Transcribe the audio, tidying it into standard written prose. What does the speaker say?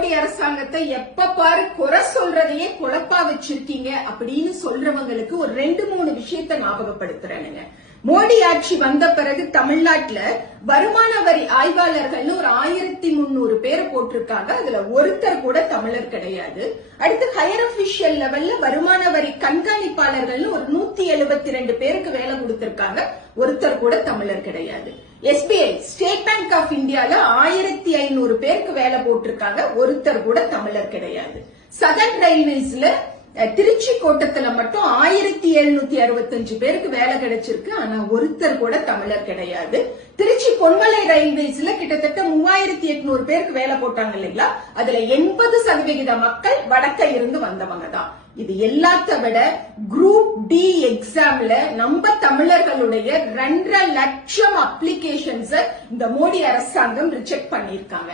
மோடி அரசாங்கத்தை எப்ப பாரு குறை சொல்றதையே குழப்பா வச்சிருக்கீங்க அப்படின்னு சொல்றவங்களுக்கு ஒரு 2-3 விஷயத்தை ஞாபகப்படுத்துறேனுங்க. மோடி ஆட்சி வந்த பிறகு தமிழ்நாட்டுல வருமான வரி ஆய்வாளர்கள்னு ஒரு 1300 பேர் போட்டிருக்காங்க. அதுல ஒருத்தர் கூட தமிழர் கிடையாது. அடுத்து ஹையர் அபிஷியல் லெவல்ல வருமான வரி கண்காணிப்பாளர்கள்னு ஒரு 172 பேருக்கு வேலை கொடுத்திருக்காங்க. ஒருத்தர் கூட தமிழர் கிடையாது. SBI ஸ்டேட் பேங்க் ஆஃப் இந்தியால 1500 பேருக்கு வேலை போட்டிருக்காங்க. ஒருத்தர் கூட தமிழர் கிடையாது. சதர்ன் ரயில்வேஸ்ல திருச்சி கோட்டத்துல மட்டும் 1765 பேருக்கு வேலை கிடைச்சிருக்கு. ஆனா ஒருத்தர் கூட தமிழர் கிடையாது. திருச்சி பொன்மலை ரயில்வேஸ்ல கிட்டத்தட்ட 3800 பேருக்கு வேலை போட்டாங்க இல்லைங்களா? அதுல 80% மக்கள் வடக்க இருந்து வந்தவங்க தான். இது எல்லாத்த விட குரூப் டி எக்ஸாம்ல நம்ம தமிழர்களுடைய 2.5 லட்சம் அப்ளிகேஷன்ஸ் இந்த மோடி அரசாங்கம் ரிஜெக்ட் பண்ணிருக்காங்க.